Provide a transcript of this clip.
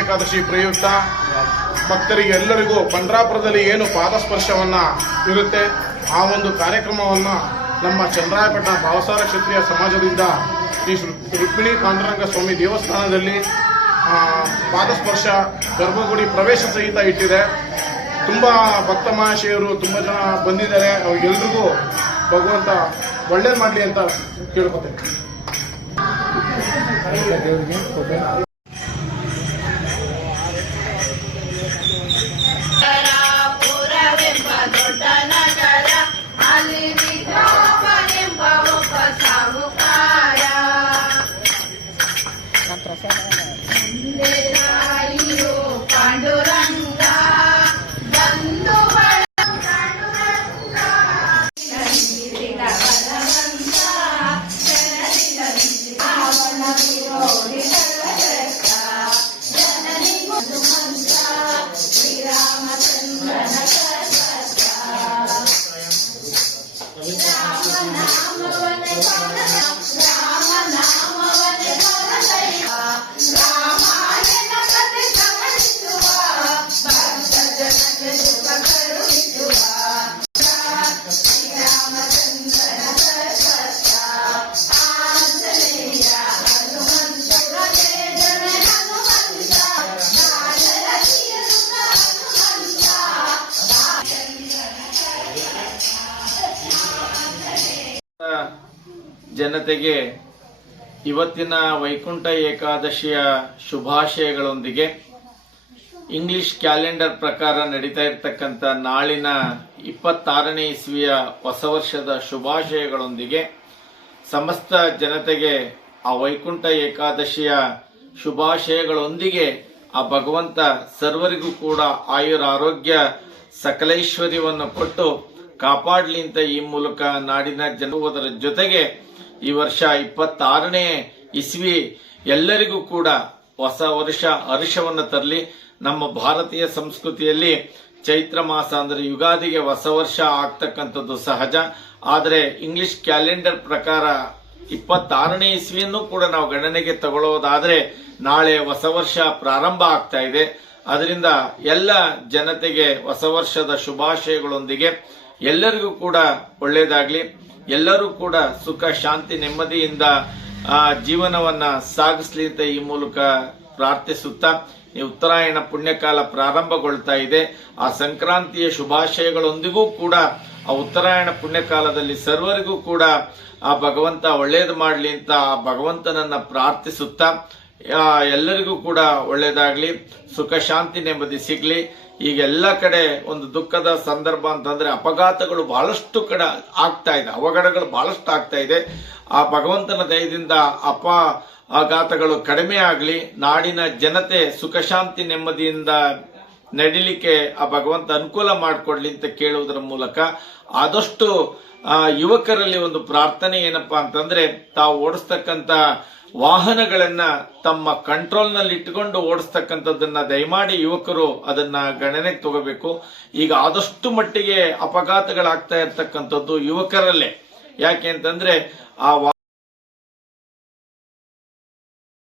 ಏಕಾದಶಿ ಪ್ರಯುಕ್ತ ಭಕ್ತರಿಗೆ ಎಲ್ಲರಿಗೂ ಪಂಡ್ರಾಪುರದಲ್ಲಿ ಏನು ಪಾದಸ್ಪರ್ಶವನ್ನ ಇರುತ್ತೆ ಆ ಒಂದು ಕಾರ್ಯಕ್ರಮವನ್ನು ನಮ್ಮ ಚಂದ್ರಾಯಪಟ್ಟಣ ಭಾವಸಾರ ಕ್ಷತ್ರಿಯ ಸಮಾಜದಿಂದ ಈ ರುಕ್ಮಿಣಿ ಪಾಂಡುರಂಗ ಸ್ವಾಮಿ ದೇವಸ್ಥಾನದಲ್ಲಿ ಪಾದಸ್ಪರ್ಶ ಗರ್ಭಗುಡಿ ಪ್ರವೇಶ ಸಹಿತ ಇಟ್ಟಿದೆ. ತುಂಬ ಭಕ್ತ ಮಹಾಶಯರು ತುಂಬ ಜನ ಬಂದಿದ್ದಾರೆ. ಅವ್ರಿಗೆಲ್ರಿಗೂ ಭಗವಂತ ಒಳ್ಳೇದು ಮಾಡಲಿ ಅಂತ ಕೇಳ್ಕೊತೇನೆ. ಜನತೆಗೆ ಇವತ್ತಿನ ವೈಕುಂಠ ಏಕಾದಶಿಯ ಶುಭಾಶಯಗಳೊಂದಿಗೆ ಇಂಗ್ಲಿಷ್ ಕ್ಯಾಲೆಂಡರ್ ಪ್ರಕಾರ ನಡೀತಾ ಇರತಕ್ಕಂಥ ನಾಳಿನ 26ನೇ ಇಸ್ವಿಯ ಹೊಸ ವರ್ಷದ ಶುಭಾಶಯಗಳೊಂದಿಗೆ ಸಮಸ್ತ ಜನತೆಗೆ ಆ ವೈಕುಂಠ ಏಕಾದಶಿಯ ಶುಭಾಶಯಗಳೊಂದಿಗೆ ಆ ಭಗವಂತ ಸರ್ವರಿಗೂ ಕೂಡ ಆಯುರ ಆರೋಗ್ಯ ಸಕಲೈಶ್ವರ್ಯವನ್ನು ಕೊಟ್ಟು ಕಾಪಾಡಲಿ ಅಂತ ಈ ಮೂಲಕ ನಾಡಿನ ಜನರುವುದರ ಜೊತೆಗೆ ಈ ವರ್ಷ 26ನೇ ಇಸ್ವಿ ಎಲ್ಲರಿಗೂ ಕೂಡ ಹೊಸ ವರ್ಷ ಹರ್ಷವನ್ನು ತರಲಿ. ನಮ್ಮ ಭಾರತೀಯ ಸಂಸ್ಕೃತಿಯಲ್ಲಿ ಚೈತ್ರ ಮಾಸ ಅಂದ್ರೆ ಯುಗಾದಿಗೆ ಹೊಸ ವರ್ಷ ಆಗ್ತಕ್ಕಂಥದ್ದು ಸಹಜ. ಆದರೆ ಇಂಗ್ಲಿಷ್ ಕ್ಯಾಲೆಂಡರ್ ಪ್ರಕಾರ 26ನೇ ಇಸ್ವಿಯನ್ನು ಕೂಡ ನಾವು ಗಣನೆಗೆ ತಗೊಳ್ಳೋದಾದ್ರೆ ನಾಳೆ ಹೊಸ ವರ್ಷ ಪ್ರಾರಂಭ ಆಗ್ತಾ ಇದೆ. ಅದರಿಂದ ಎಲ್ಲ ಜನತೆಗೆ ಹೊಸ ವರ್ಷದ ಶುಭಾಶಯಗಳೊಂದಿಗೆ ಎಲ್ಲರಿಗೂ ಕೂಡ ಒಳ್ಳೆಯದಾಗ್ಲಿ. ಎಲ್ಲರೂ ಕೂಡ ಸುಖ ಶಾಂತಿ ನೆಮ್ಮದಿಯಿಂದ ಜೀವನವನ್ನ ಸಾಗಿಸ್ಲಿ ಅಂತ ಈ ಮೂಲಕ ಪ್ರಾರ್ಥಿಸುತ್ತಾ ಈ ಉತ್ತರಾಯಣ ಪುಣ್ಯಕಾಲ ಪ್ರಾರಂಭಗೊಳ್ತಾ ಇದೆ. ಆ ಸಂಕ್ರಾಂತಿಯ ಶುಭಾಶಯಗಳೊಂದಿಗೂ ಕೂಡ ಆ ಉತ್ತರಾಯಣ ಪುಣ್ಯಕಾಲದಲ್ಲಿ ಸರ್ವರಿಗೂ ಕೂಡ ಆ ಭಗವಂತ ಒಳ್ಳೇದು ಮಾಡಲಿ ಅಂತ ಆ ಭಗವಂತನನ್ನ ಪ್ರಾರ್ಥಿಸುತ್ತಾ ಎಲ್ಲರಿಗೂ ಕೂಡ ಒಳ್ಳೇದಾಗ್ಲಿ, ಸುಖ ಶಾಂತಿ ನೆಮ್ಮದಿ ಸಿಗ್ಲಿ. ಈಗ ಎಲ್ಲ ಕಡೆ ಒಂದು ದುಃಖದ ಸಂದರ್ಭ ಅಂತಂದ್ರೆ ಅಪಘಾತಗಳು ಬಹಳಷ್ಟು ಕಡೆ ಆಗ್ತಾ ಇದೆ, ಅವಘಡಗಳು ಬಹಳಷ್ಟು ಆಗ್ತಾ ಇದೆ. ಆ ಭಗವಂತನ ದಯದಿಂದ ಅಪಘಾತಗಳು ಕಡಿಮೆ ಆಗಲಿ, ನಾಡಿನ ಜನತೆ ಸುಖ ಶಾಂತಿ ನೆಮ್ಮದಿಯಿಂದ ನಡಿಲಿಕ್ಕೆ ಆ ಭಗವಂತ ಅನುಕೂಲ ಮಾಡಿಕೊಡ್ಲಿ ಅಂತ ಕೇಳುವುದರ ಮೂಲಕ ಆದಷ್ಟು ಯುವಕರಲ್ಲಿ ಒಂದು ಪ್ರಾರ್ಥನೆ ಏನಪ್ಪಾ ಅಂತಂದ್ರೆ ತಾವು ಓಡಿಸ್ತಕ್ಕಂಥ ವಾಹನಗಳನ್ನ ತಮ್ಮ ಕಂಟ್ರೋಲ್ ನಲ್ಲಿ ಇಟ್ಟುಕೊಂಡು ಓಡಿಸ್ತಕ್ಕಂಥದ್ದನ್ನ ದಯಮಾಡಿ ಯುವಕರು ಅದನ್ನ ಗಣನೆಗೆ ತಗೋಬೇಕು. ಈಗ ಆದಷ್ಟು ಮಟ್ಟಿಗೆ ಅಪಘಾತಗಳಾಗ್ತಾ ಇರ್ತಕ್ಕಂಥದ್ದು ಯುವಕರಲ್ಲೇ. ಯಾಕೆ ಅಂತಂದ್ರೆ ಆ